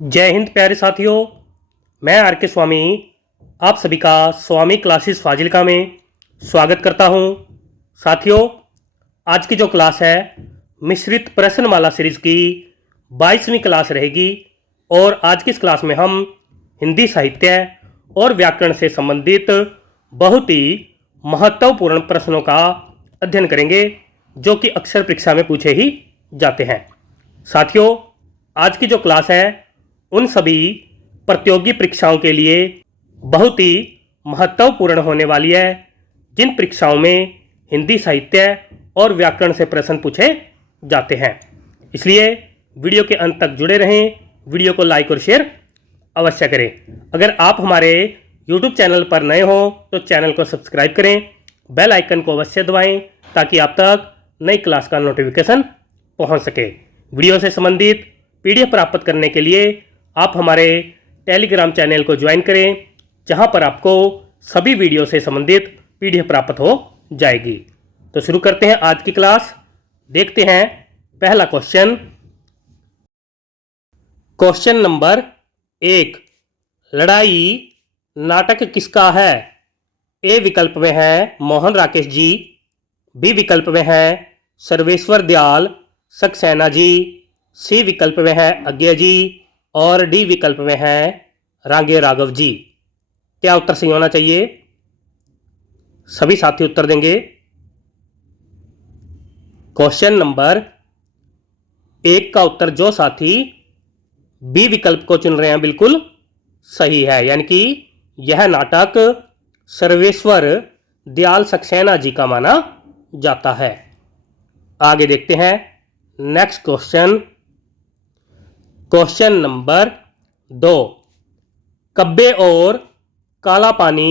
जय हिंद प्यारे साथियों। मैं आर के स्वामी आप सभी का स्वामी क्लासेस फाजिलका में स्वागत करता हूं। साथियों, आज की जो क्लास है मिश्रित प्रश्नमाला सीरीज की 22वीं क्लास रहेगी और आज की इस क्लास में हम हिंदी साहित्य और व्याकरण से संबंधित बहुत ही महत्वपूर्ण प्रश्नों का अध्ययन करेंगे जो कि अक्सर परीक्षा में पूछे ही जाते हैं। साथियों, आज की जो क्लास है उन सभी प्रतियोगी परीक्षाओं के लिए बहुत ही महत्वपूर्ण होने वाली है जिन परीक्षाओं में हिंदी साहित्य और व्याकरण से प्रश्न पूछे जाते हैं। इसलिए वीडियो के अंत तक जुड़े रहें, वीडियो को लाइक और शेयर अवश्य करें। अगर आप हमारे YouTube चैनल पर नए हो तो चैनल को सब्सक्राइब करें, बेल आइकन को अवश्य दबाएं ताकि आप तक नई क्लास का नोटिफिकेशन पहुंच सके। वीडियो से संबंधित PDF प्राप्त करने के लिए आप हमारे टेलीग्राम चैनल को ज्वाइन करें जहां पर आपको सभी वीडियो से संबंधित PDF प्राप्त हो जाएगी। तो शुरू करते हैं आज की क्लास। देखते हैं पहला क्वेश्चन। क्वेश्चन नंबर 1, लड़ाई नाटक किसका है? ए विकल्प में है मोहन राकेश जी, बी विकल्प में है सर्वेश्वर दयाल सक्सेना जी, सी विकल्प में है अज्ञा जी और डी विकल्प में है रांगे राघव जी। क्या उत्तर सही होना चाहिए? सभी साथी उत्तर देंगे। क्वेश्चन नंबर 1 का उत्तर जो साथी बी विकल्प को चुन रहे हैं बिल्कुल सही है, यानी कि यह नाटक सर्वेश्वर दयाल सक्सेना जी का माना जाता है। आगे देखते हैं next question. Question number 2, Kabbe और काला पानी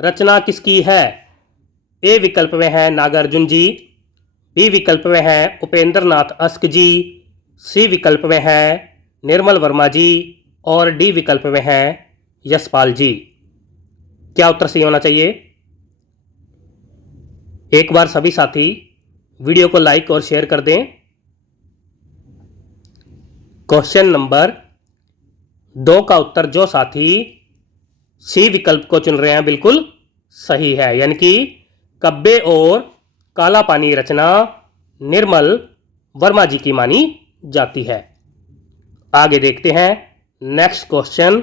रचना किसकी है? ए विकल्प में है नागार्जुन जी, बी विकल्प में है उपेंद्र नाथ अस्क जी, सी विकल्प में है निर्मल वर्मा जी और डी विकल्प में है यशपाल जी। क्या उत्तर सही होना चाहिए? एक बार सभी साथी वीडियो को लाइक और शेयर कर दें। क्वेश्चन नंबर 2 का उत्तर जो साथी सी विकल्प को चुन रहे हैं बिल्कुल सही है, यानी कि कब्बे और काला पानी रचना निर्मल वर्मा जी की मानी जाती है। आगे देखते हैं नेक्स्ट क्वेश्चन।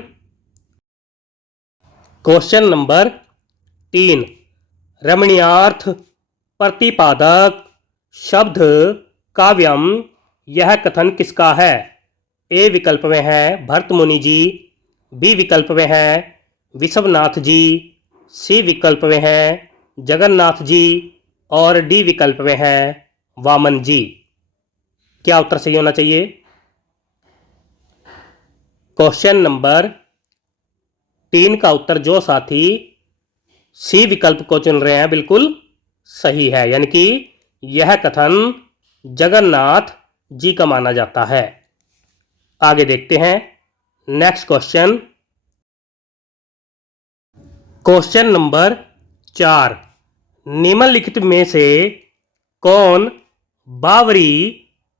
क्वेश्चन नंबर 3, रमणीयार्थ प्रतिपादक शब्द काव्यम यह कथन किसका है? ए विकल्प में है भरत मुनि जी, बी विकल्प में है विश्वनाथ जी, सी विकल्प में है जगन्नाथ जी और डी विकल्प में है वामन जी। क्या उत्तर सही होना चाहिए? क्वेश्चन नंबर 3 का उत्तर जो साथी सी विकल्प को चुन रहे हैं बिल्कुल सही है, यानी कि यह कथन जगन्नाथ जी का माना जाता है। आगे देखते हैं नेक्स्ट क्वेश्चन। क्वेश्चन नंबर 4, निम्नलिखित में से कौन बावरी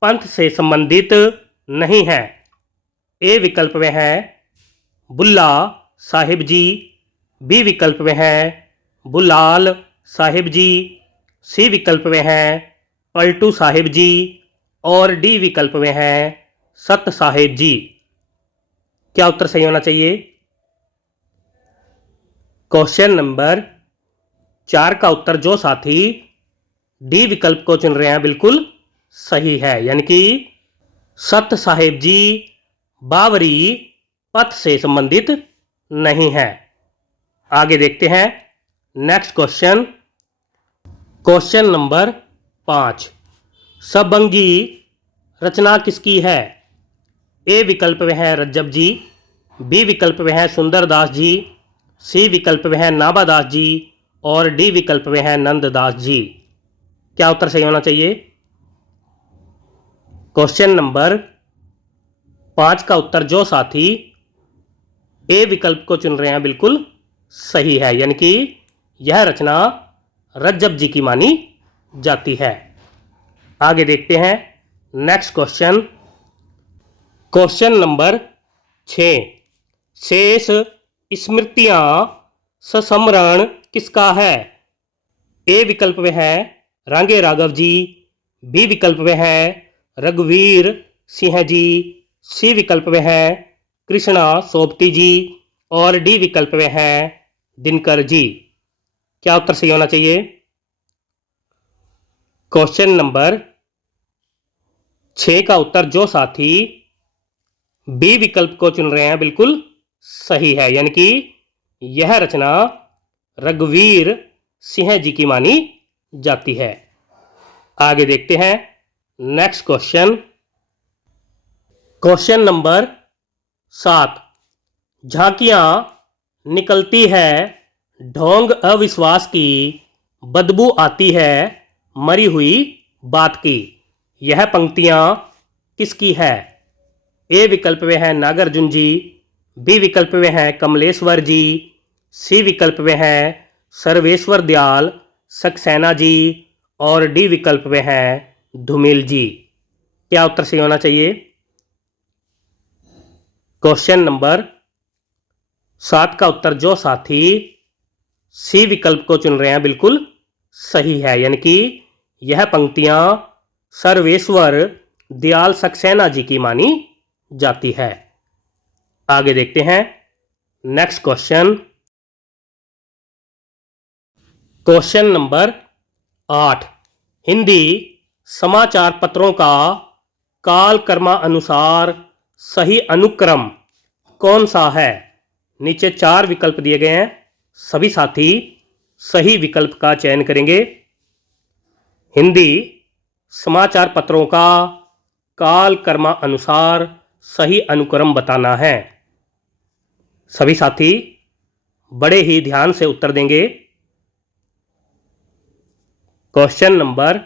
पंथ से संबंधित नहीं है? ए विकल्प में है बुल्ला साहिब जी, बी विकल्प में है बुलाल साहिब जी, सी विकल्प में है पलटू साहिब जी और डी विकल्प में है सत साहिब जी। क्या उत्तर सही होना चाहिए? क्वेश्चन नंबर 4 का उत्तर जो साथी डी विकल्प को चुन रहे हैं बिल्कुल सही है, यानी कि सत साहिब जी बावरी पथ से संबंधित नहीं है। आगे देखते हैं नेक्स्ट क्वेश्चन। क्वेश्चन नंबर 5, सबंगी रचना किसकी है? ए विकल्प में है रज्जब जी, बी विकल्प में है सुंदरदास जी, सी विकल्प में है नाभादास जी और डी विकल्प में है नंददास जी। क्या उत्तर सही होना चाहिए? क्वेश्चन नंबर 5 का उत्तर जो साथी ए विकल्प को चुन रहे हैं बिल्कुल सही है, यानी कि यह रचना रज्जब जी की मानी जाती है। आगे देखते हैं नेक्स्ट क्वेश्चन। क्वेश्चन नंबर 6 शेष स्मृतियाँ सस्मरण किसका है? ए विकल्प में है रांगे राघव जी, बी विकल्प में है रघुवीर सिंह जी, सी विकल्प में है कृष्णा सोबती जी और डी विकल्प में है दिनकर जी। क्या उत्तर सही होना चाहिए? क्वेश्चन नंबर 6 का उत्तर जो साथी बी विकल्प को चुन रहे हैं बिल्कुल सही है, यानी कि यह रचना रघुवीर सिंह जी की मानी जाती है। आगे देखते हैं नेक्स्ट क्वेश्चन। क्वेश्चन नंबर 7 झांकियां निकलती है ढोंग अविश्वास की, बदबू आती है मरी हुई बात की। यह पंक्तियां किसकी है? ए विकल्प में है नागार्जुन जी, बी विकल्प में है कमलेश्वर जी, सी विकल्प में है सर्वेश्वर दयाल सक्सेना जी और डी विकल्प में है धूमिल जी। क्या उत्तर सही होना चाहिए? क्वेश्चन नंबर 7 का उत्तर जो साथी सी विकल्प को चुन रहे हैं बिल्कुल सही है, यानी कि यह पंक्तियां सर्वेश्वर दयाल सक्सेना जी की मानी जाती है। आगे देखते हैं next question. Question number 8 Hindi समाचार पत्रों का काल क्रमानुसार सही अनुक्रम कौन सा है? नीचे 4 विकल्प दिए गए हैं, सभी साथी सही विकल्प का चयन करेंगे। हिंदी समाचार पत्रों का काल क्रमानुसार सही अनुक्रम बताना है। सभी साथी बड़े ही ध्यान से उत्तर देंगे। क्वेश्चन नंबर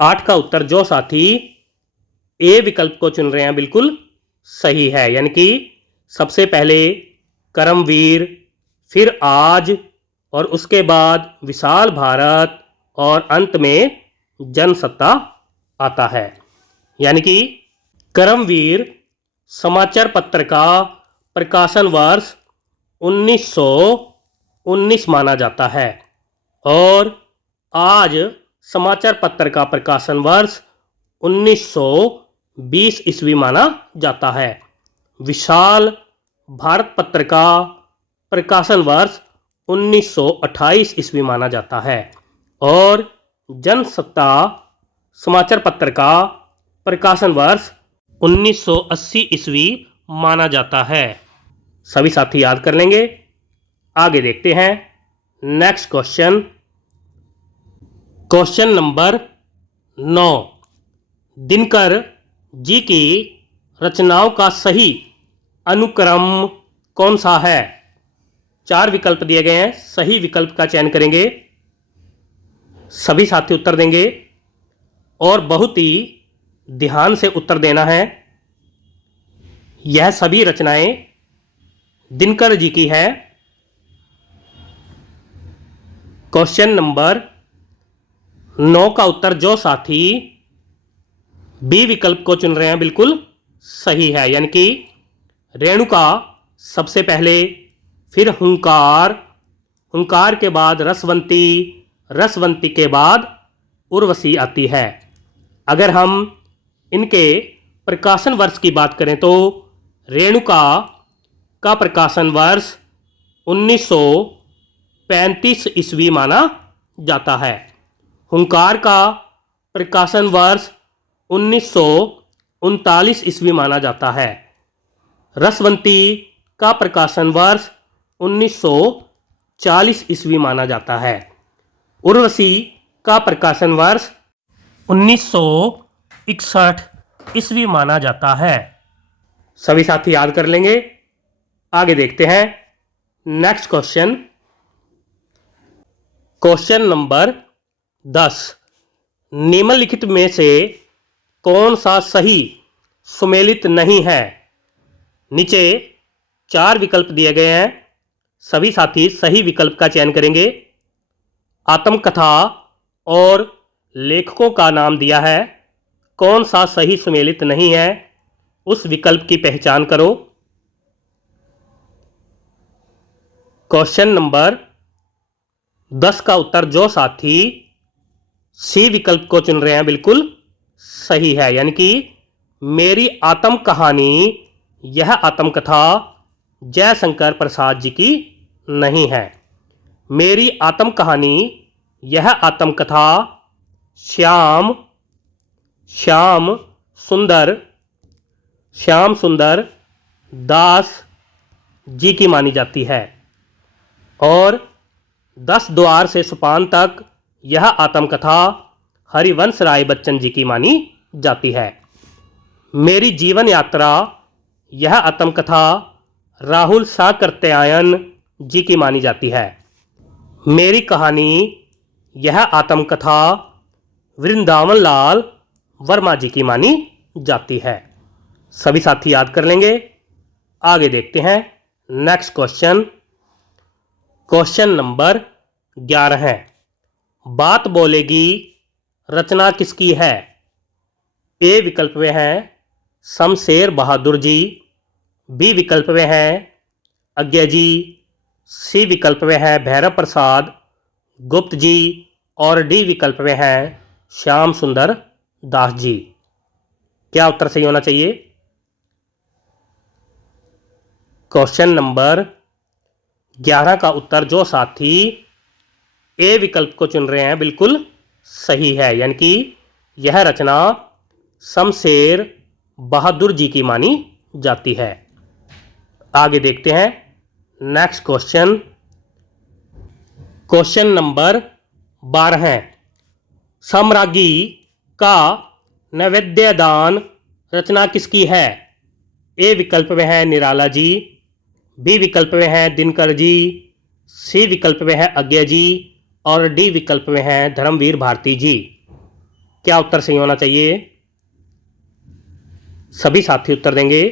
8 का उत्तर जो साथी ए विकल्प को चुन रहे हैं बिल्कुल सही है, यानी कि सबसे पहले करमवीर, फिर आज और उसके बाद विशाल भारत और अंत में जनसत्ता आता है। यानी कि करमवीर समाचार पत्र का प्रकाशन वर्ष 1919 माना जाता है और आज समाचार पत्र का प्रकाशन वर्ष 1920 ईस्वी माना जाता है। विशाल भारत पत्र का प्रकाशन वर्ष 1928 ईस्वी माना जाता है और जनसत्ता समाचार पत्र का प्रकाशन वर्ष 1980 ईस्वी माना जाता है। सभी साथी याद कर लेंगे। आगे देखते हैं next question. Question number 9 Dinkar ji की रचनाओं का सही अनुक्रम कौन सा है? 4 विकल्प दिए गए हैं, सही विकल्प का चयन करेंगे। सभी साथी उत्तर देंगे और बहुत ही ध्यान से उत्तर देना है। यह सभी रचनाएं दिनकर जी की है। क्वेश्चन नंबर 9 का उत्तर जो साथी बी विकल्प को चुन रहे हैं बिल्कुल सही है, यानी कि रेणुका सबसे पहले, फिर हुंकार, हुंकार के बाद रसवंती, रसवंती के बाद उर्वशी आती है। अगर हम इनके प्रकाशन वर्ष की बात करें तो रेणुका का प्रकाशन वर्ष 1935 ईस्वी माना जाता है। हुंकार का प्रकाशन वर्ष 1939 ईस्वी माना जाता है। रसवंती का प्रकाशन वर्ष 1940 ईस्वी माना जाता है। उर्वशी का प्रकाशन वर्ष 1961 ईस्वी माना जाता है। सभी साथी याद कर लेंगे। आगे देखते हैं नेक्स्ट क्वेश्चन। क्वेश्चन नंबर 10 निम्नलिखित में से कौन सा सही सुमेलित नहीं है? नीचे 4 विकल्प दिए गए हैं, सभी साथी सही विकल्प का चयन करेंगे। आत्मकथा और लेखकों का नाम दिया है, कौन सा सही सुमेलित नहीं है? उस विकल्प की पहचान करो। क्वेश्चन नंबर 10 का उत्तर जो साथी सी विकल्प को चुन रहे हैं बिल्कुल सही है, यानी कि मेरी आत्म कहानी यह आत्मकथा जयशंकर प्रसाद जी की नहीं है। मेरी आत्म कहानी यह आत्मकथा श्याम श्याम सुंदर श्याम सुंदर दास जी की मानी जाती है और 10 द्वार से सोपान तक यह आत्मकथा हरिवंश राय बच्चन जी की मानी जाती है। मेरी जीवन यात्रा यह आत्मकथा राहुल साकृत्यायन जी की मानी जाती है। मेरी कहानी यह आत्मकथा वृंदावन लाल वर्मा जी की मानी जाती है। सभी साथी याद कर लेंगे। आगे देखते हैं नेक्स्ट क्वेश्चन। क्वेश्चन नंबर 11 है, बात बोलेगी रचना किसकी है? ए विकल्प में है शमशेर बहादुर जी, बी विकल्प में है अज्ञा जी, सी विकल्प में है भैरव प्रसाद गुप्त जी और डी विकल्प में है श्याम सुंदर दास जी। क्या उत्तर सही होना चाहिए? क्वेश्चन नंबर 11 का उत्तर जो साथी ए विकल्प को चुन रहे हैं बिल्कुल सही है, यानी कि यह रचना शमशेर बहादुर जी की मानी जाती है। आगे देखते हैं नेक्स्ट क्वेश्चन। क्वेश्चन नंबर 12 है, साम्राज्ञी का नैवेद्य दान रचना किसकी है? ए विकल्प में है निराला जी, बी विकल्प में है दिनकर जी, सी विकल्प में है अज्ञा जी और डी विकल्प में है धर्मवीर भारती जी। क्या उत्तर सही होना चाहिए? सभी साथी उत्तर देंगे।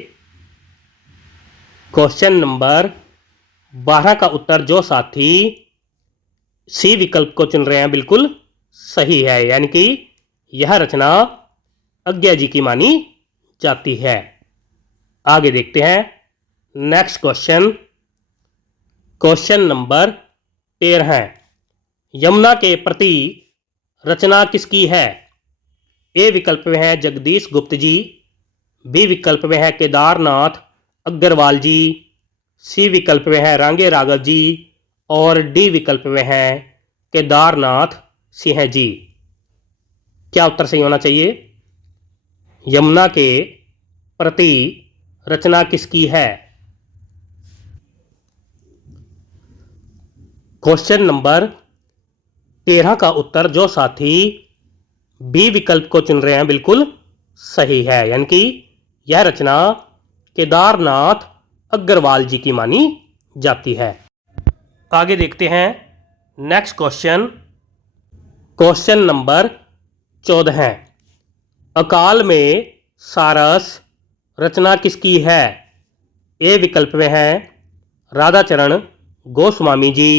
क्वेश्चन नंबर 12 का उत्तर जो साथी सी विकल्प को चुन रहे हैं बिल्कुल सही है, यानी कि यह रचना अज्ञा जी की मानी जाती है। आगे देखते हैं नेक्स्ट क्वेश्चन। क्वेश्चन नंबर 13 है, यमुना के प्रति रचना किसकी है? ए विकल्प में है जगदीश गुप्त जी, बी विकल्प में है केदारनाथ अग्रवाल जी, सी विकल्प में है रांगे राघव जी और डी विकल्प में है केदारनाथ सिंह जी। क्या उत्तर सही होना चाहिए? यमुना के प्रति रचना किसकी है? क्वेश्चन नंबर 13 का उत्तर जो साथी बी विकल्प को चुन रहे हैं बिल्कुल सही है, यानी कि यह रचना केदारनाथ अग्रवाल जी की मानी जाती है। आगे देखते हैं नेक्स्ट क्वेश्चन। क्वेश्चन नंबर 14 है, अकाल में सारस रचना किसकी है? ए विकल्प में है राधाचरण गोस्वामी जी,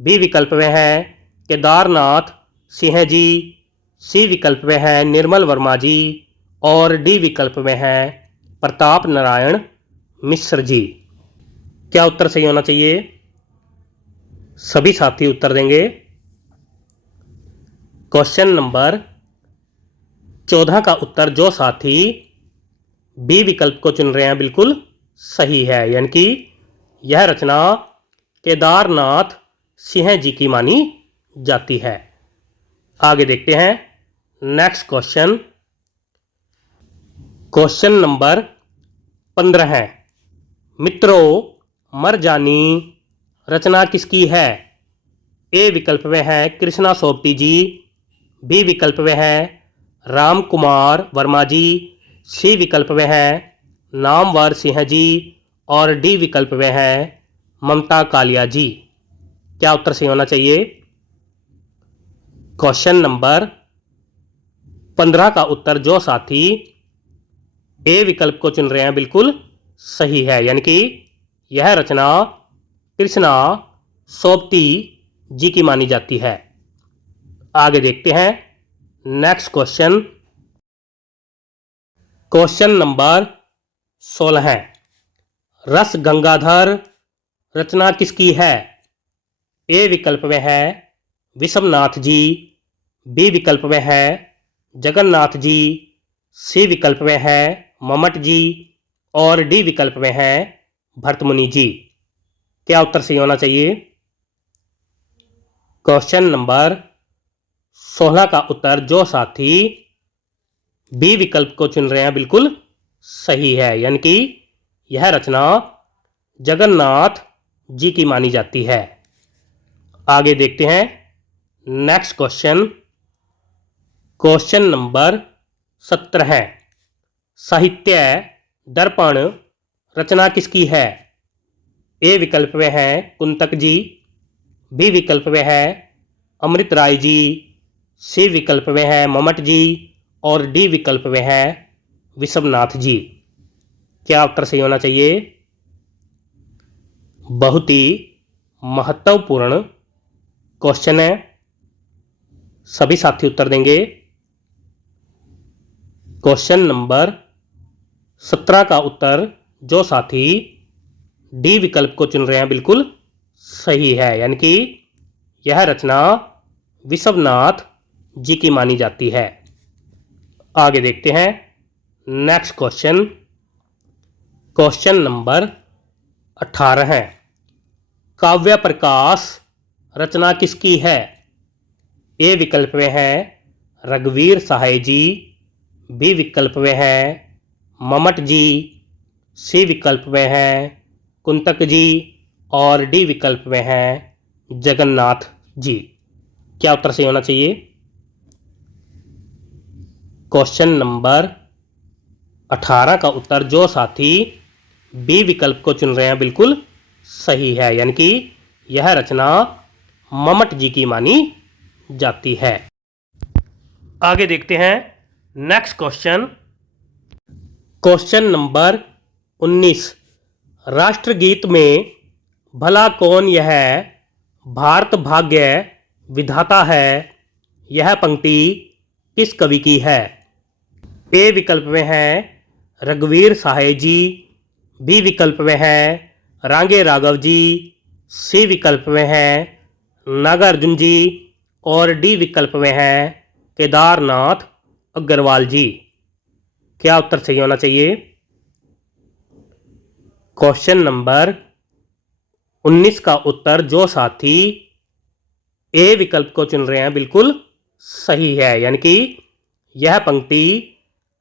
बी विकल्प में है केदारनाथ सिंह जी, सी विकल्प में है निर्मल वर्मा जी और डी विकल्प में है प्रताप नारायण मिश्र जी। क्या उत्तर सही होना चाहिए? सभी साथी उत्तर देंगे। क्वेश्चन नंबर 14 का उत्तर जो साथी बी विकल्प को चुन रहे हैं बिल्कुल सही है, यानी कि यह रचना केदारनाथ सिंह जी की मानी जाती है। आगे देखते हैं नेक्स्ट क्वेश्चन। क्वेश्चन नंबर 15 है, मित्रों मरजानी रचना किसकी है? ए विकल्प में है कृष्णा सोपती जी, बी विकल्प में है राम कुमार वर्मा जी, सी विकल्प में है नामवर सिंह जी और डी विकल्प में है ममता कालिया जी। क्या उत्तर सही होना चाहिए? क्वेश्चन नंबर 15 का उत्तर जो साथी ए विकल्प को चुन रहे हैं बिल्कुल सही है, यानी कि यह रचना कृष्णा सोपती जी की मानी जाती है। आगे देखते हैं नेक्स्ट क्वेश्चन। क्वेश्चन नंबर 16 है। रस गंगाधर रचना किसकी है? ए विकल्प में है विषमनाथ जी, बी विकल्प में है जगन्नाथ जी, सी विकल्प में है मम्मट जी और डी विकल्प में है भरतमुनि जी। क्या उत्तर सही होना चाहिए? क्वेश्चन नंबर 16 का उत्तर जो साथी बी विकल्प को चुन रहे हैं बिल्कुल सही है, यानी कि यह रचना जगन्नाथ जी की मानी जाती है। आगे देखते हैं नेक्स्ट क्वेश्चन। क्वेश्चन नंबर 17 है। साहित्य दर्पण रचना किसकी है? ए विकल्प में है कुंतक जी, बी विकल्प में है अमृत राय जी, सी विकल्प में है मम्मट जी और डी विकल्प में है विश्वनाथ जी। क्या उत्तर सही होना चाहिए? बहुत ही महत्वपूर्ण क्वेश्चन है, सभी साथी उत्तर देंगे। क्वेश्चन नंबर 17 का उत्तर जो साथी डी विकल्प को चुन रहे हैं बिल्कुल सही है, यानी कि यह रचना विश्वनाथ जी की मानी जाती है। आगे देखते हैं नेक्स्ट क्वेश्चन। क्वेश्चन नंबर 18 है। काव्य प्रकाश रचना किसकी है? ए विकल्प में है रघुवीर सहाय जी, बी विकल्प में है मम्मट जी, सी विकल्प में है कुंतक जी और डी विकल्प में है जगन्नाथ जी। क्या उत्तर सही होना चाहिए? क्वेश्चन नंबर 18 का उत्तर जो साथी बी विकल्प को चुन रहे हैं बिल्कुल सही है, यानी कि यह रचना मम्मट जी की मानी जाती है। आगे देखते हैं नेक्स्ट क्वेश्चन। Question number 19। राष्ट्रगीत में भला कौन यह भारत भाग्य विधाता है, यह पंक्ति किस कवि की है? ए विकल्प में है रघुवीर सहाय जी, बी विकल्प में है रांगे राघव जी, सी विकल्प में है नागार्जुन जी और डी विकल्प में है केदारनाथ अग्रवाल जी। क्या उत्तर सही होना चाहिए? क्वेश्चन नंबर 19 का उत्तर जो साथी ए विकल्प को चुन रहे हैं बिल्कुल सही है, यानी कि यह पंक्ति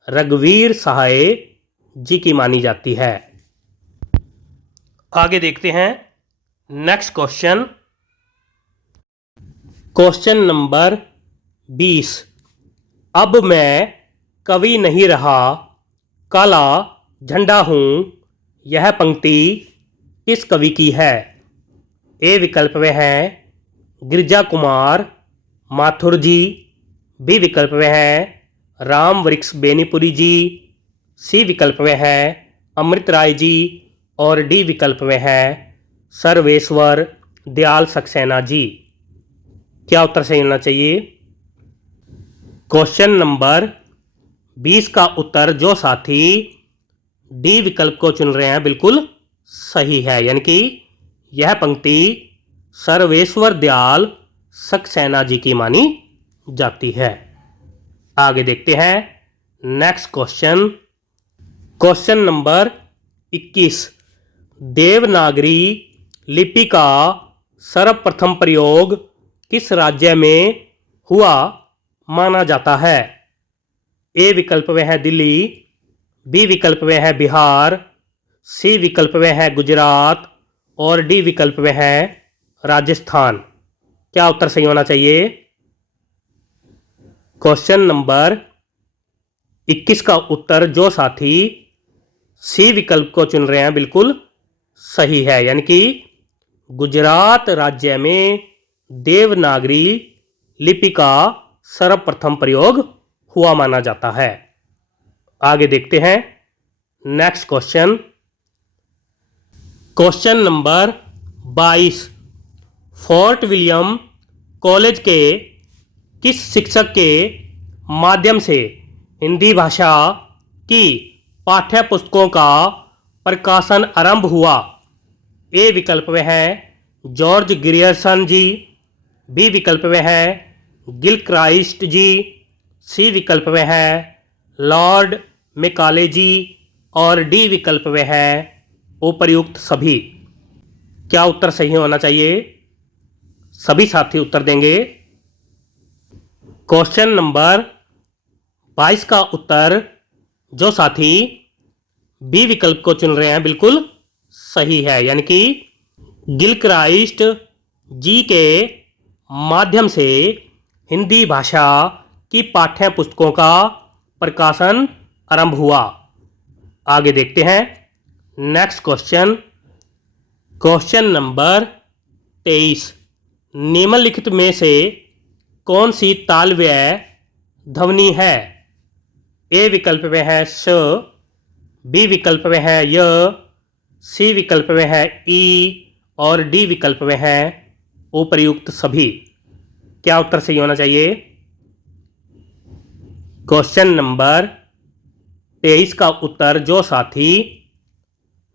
रघुवीर सहाय जी की मानी जाती है। आगे देखते हैं नेक्स्ट क्वेश्चन। Question number 20। अब मैं कवि नहीं रहा, काला झंडा हूँ, यह पंक्ति किस कवि की है? ए विकल्प में है गिरजा कुमार माथुर जी, बी विकल्प में है राम वृक्ष बेनीपुरी जी, सी विकल्प में है अमृत राय जी और डी विकल्प में है सर्वेश्वर दयाल सक्सेना जी। क्या उत्तर सही होना चाहिए? क्वेश्चन नंबर 20 का उत्तर जो साथी डी विकल्प को चुन रहे हैं बिल्कुल सही है, यानी कि यह पंक्ति सर्वेश्वर दयाल सक्सेना जी की मानी जाती है। आगे देखते हैं next question. Question number 21। Devanagari लिपि का सर्वप्रथम प्रयोग किस राज्य में हुआ माना जाता है? ए विकल्प में है दिल्ली, बी विकल्प में है बिहार, सी विकल्प में है गुजरात और डी विकल्प में है राजस्थान। क्या उत्तर सही होना चाहिए? क्वेश्चन नंबर 21 का उत्तर जो साथी सी विकल्प को चुन रहे हैं बिल्कुल सही है, यानी कि गुजरात राज्य में देवनागरी लिपि का सर्वप्रथम प्रयोग हुआ माना जाता है। आगे देखते हैं next question. Question number 22। Fort William college के किस शिक्षक के माध्यम से हिंदी भाषा की पाठ्य पुस्तकों का प्रकाशन आरंभ हुआ? ए विकल्प में है जॉर्ज ग्रियर्सन जी, बी विकल्प में है गिलक्राइस्ट जी, सी विकल्प में है लॉर्ड मेकाले जी और डी विकल्प में है उपर्युक्त सभी। क्या उत्तर सही होना चाहिए? सभी साथी उत्तर देंगे। क्वेश्चन नंबर 22 का उत्तर जो साथी बी विकल्प को चुन रहे हैं बिल्कुल सही है, यानी कि गिलक्राइस्ट जी के माध्यम से हिंदी भाषा की पाठ्य पुस्तकों का प्रकाशन आरंभ हुआ। आगे देखते हैं नेक्स्ट क्वेश्चन। क्वेश्चन नंबर 23, निम्नलिखित में से कौन सी तालव्य ध्वनि है? ए विकल्प में है श, बी विकल्प में है य, सी विकल्प में है ई और डी विकल्प में है उपर्युक्त सभी। क्या उत्तर सही होना चाहिए? क्वेश्चन नंबर 23 का उत्तर जो साथी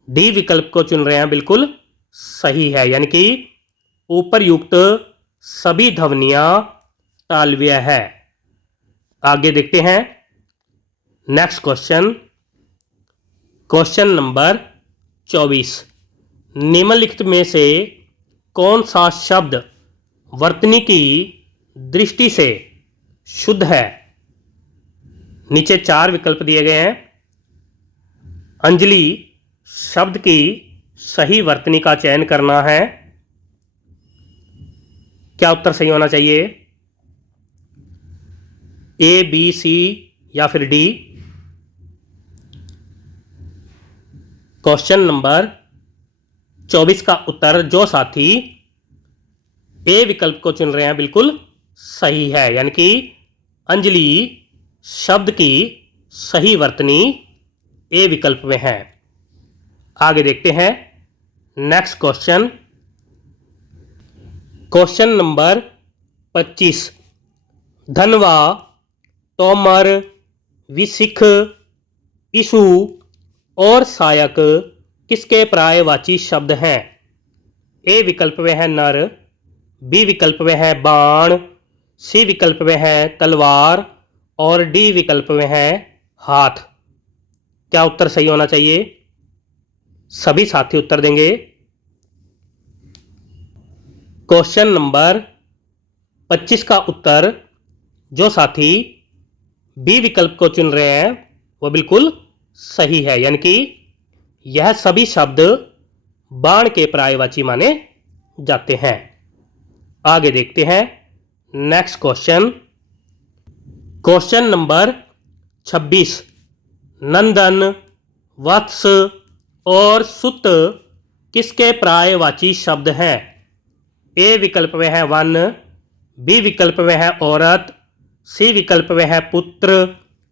डी विकल्प को चुन रहे हैं बिल्कुल सही है, यानी कि उपर्युक्त सभी ध्वनियां तालव्य है। आगे देखते हैं नेक्स्ट क्वेश्चन। क्वेश्चन नंबर 24, निम्नलिखित में से कौन सा शब्द वर्तनी की दृष्टि से शुद्ध है? नीचे 4 विकल्प दिए गए हैं। अंजलि शब्द की सही वर्तनी का चयन करना है। क्या उत्तर सही होना चाहिए? ए, बी, सी या फिर डी? क्वेश्चन नंबर 24 का उत्तर जो साथी ए विकल्प को चुन रहे हैं बिल्कुल सही है, यानी कि अंजलि शब्द की सही वर्तनी ए विकल्प में है। आगे देखते हैं नेक्स्ट क्वेश्चन। क्वेश्चन नंबर 25, धनवा, तोमर, विसिख, ईशु और सायक किसके पर्यायवाची शब्द हैं? ए विकल्प में है नर, बी विकल्प में है बाण, सी विकल्प में है तलवार और डी विकल्प में है हाथ। क्या उत्तर सही होना चाहिए? सभी साथी उत्तर देंगे। क्वेश्चन नंबर 25 का उत्तर जो साथी बी विकल्प को चुन रहे हैं वो बिल्कुल सही है, यानी कि यह सभी शब्द बाण के पर्यायवाची माने जाते हैं। आगे देखते हैं नेक्स्ट क्वेश्चन। क्वेश्चन नंबर 26, नंदन, वत्स और सुत किसके पर्यायवाची शब्द हैं? ए विकल्प में है वन, बी विकल्प में है औरत, सी विकल्प में है पुत्र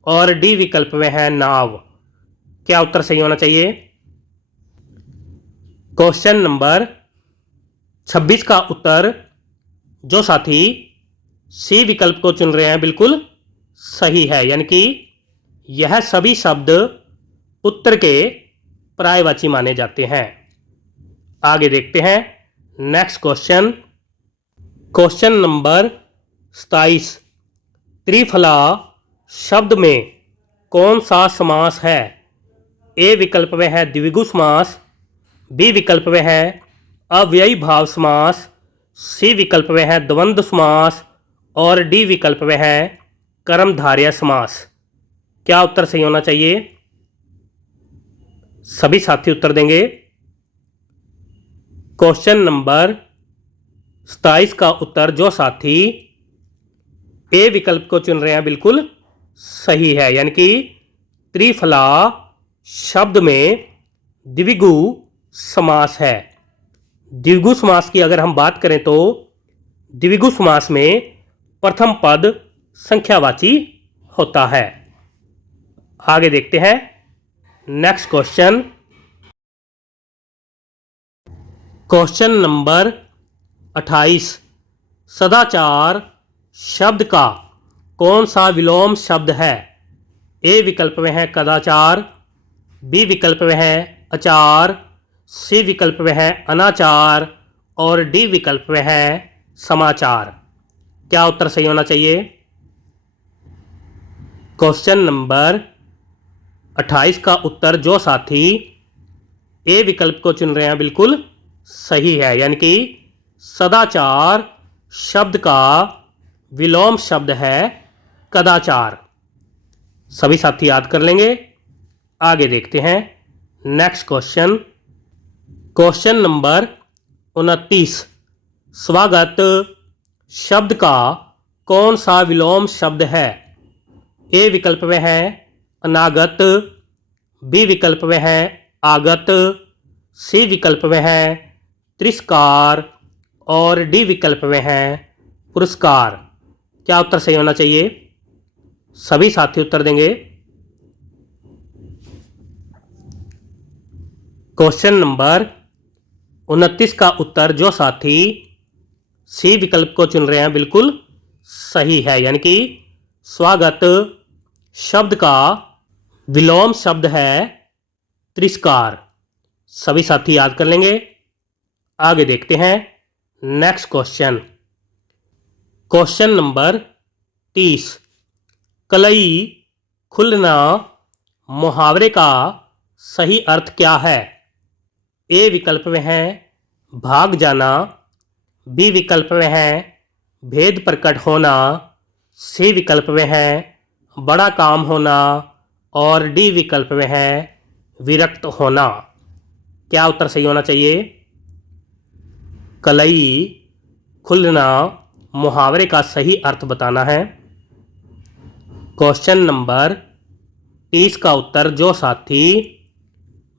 और डी विकल्प में है नाव। क्या उत्तर सही होना चाहिए? क्वेश्चन नंबर 26 का उत्तर जो साथी सी विकल्प को चुन रहे हैं बिल्कुल सही है, यानी कि यह सभी शब्द पुत्र के पर्यायवाची माने जाते हैं। आगे देखते हैं next question. Question number 27, triphala शब्द में कौन सा समास है? ए विकल्प में है द्विगु समास, बी विकल्प में है अव्ययी भाव समास, सी विकल्प में है द्वंद्व समास और डी विकल्प में है कर्मधारय समास। क्या उत्तर सही होना चाहिए? सभी साथी उत्तर देंगे। क्वेश्चन नंबर 27 का उत्तर जो साथी ए विकल्प को चुन रहे हैं बिल्कुल सही है, यानी कि त्रिफला शब्द में द्विगु समास है। द्विगु समास की अगर हम बात करें तो द्विगु समास में प्रथम पद संख्यावाची होता है। आगे देखते हैं नेक्स्ट क्वेश्चन। क्वेश्चन नंबर 28, सदाचार शब्द का कौन सा विलोम शब्द है? ए विकल्प में है कदाचार, बी विकल्प में है अचार, सी विकल्प में है अनाचार और डी विकल्प में है समाचार। क्या उत्तर सही होना चाहिए? क्वेश्चन नंबर 28 का उत्तर जो साथी ए विकल्प को चुन रहे हैं बिल्कुल सही है, यानी कि सदाचार शब्द का विलोम शब्द है कदाचार। सभी साथी याद कर लेंगे। आगे देखते हैं नेक्स्ट क्वेश्चन। क्वेश्चन नंबर 29, स्वागत शब्द का कौन सा विलोम शब्द है? ए विकल्प में है अनागत, बी विकल्प में है आगत, सी विकल्प में है तिरस्कार और डी विकल्प में है पुरस्कार। क्या उत्तर सही होना चाहिए? सभी साथी उत्तर देंगे। क्वेश्चन नंबर 29 का उत्तर जो साथी सी विकल्प को चुन रहे हैं बिल्कुल सही है, यानी कि स्वागत शब्द का विलोम शब्द है तिरस्कार। सभी साथी याद कर लेंगे। आगे देखते हैं नेक्स्ट क्वेश्चन। क्वेश्चन नंबर 30, कलई खुलना मुहावरे का सही अर्थ क्या है? ए विकल्प में है भाग जाना, बी विकल्प में है भेद प्रकट होना, सी विकल्प में है बड़ा काम होना और डी विकल्प में है विरक्त होना। क्या उत्तर सही होना चाहिए? कलई खुलना मुहावरे का सही अर्थ बताना है। क्वेश्चन नंबर 30 का उत्तर जो साथी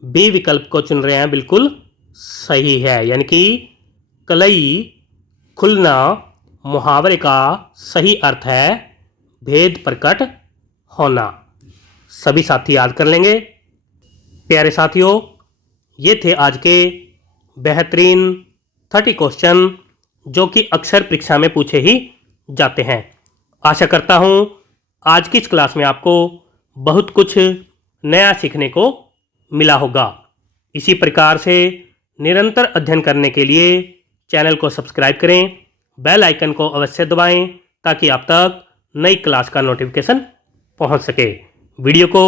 बी विकल्प को चुन रहे हैं बिल्कुल सही है, यानी कि कलई खुलना मुहावरे का सही अर्थ है भेद प्रकट होना। सभी साथी याद कर लेंगे। प्यारे साथियों, ये थे आज के बेहतरीन 30 क्वेश्चन जो कि अक्सर परीक्षा में पूछे ही जाते हैं। आशा करता हूँ आज की इस क्लास में आपको बहुत कुछ नया सीखने को मिला होगा। इसी प्रकार से निरंतर अध्ययन करने के लिए चैनल को सब्सक्राइब करें, बेल आइकन को अवश्य दबाएं ताकि आप तक नई क्लास का नोटिफिकेशन पहुंच सके। वीडियो को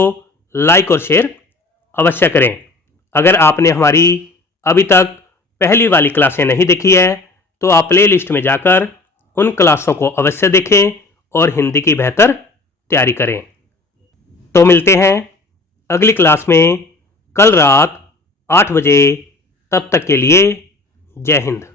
लाइक और शेयर अवश्य करें। अगर आपने हमारी अभी तक पहली वाली क्लासें नहीं देखी है तो आप प्ले लिस्ट में जाकर उन क्लासों को अवश्य देखें और हिंदी की बेहतर तैयारी करें। तो मिलते हैं अगली क्लास में कल रात 8 बजे। तब तक के लिए जय हिंद।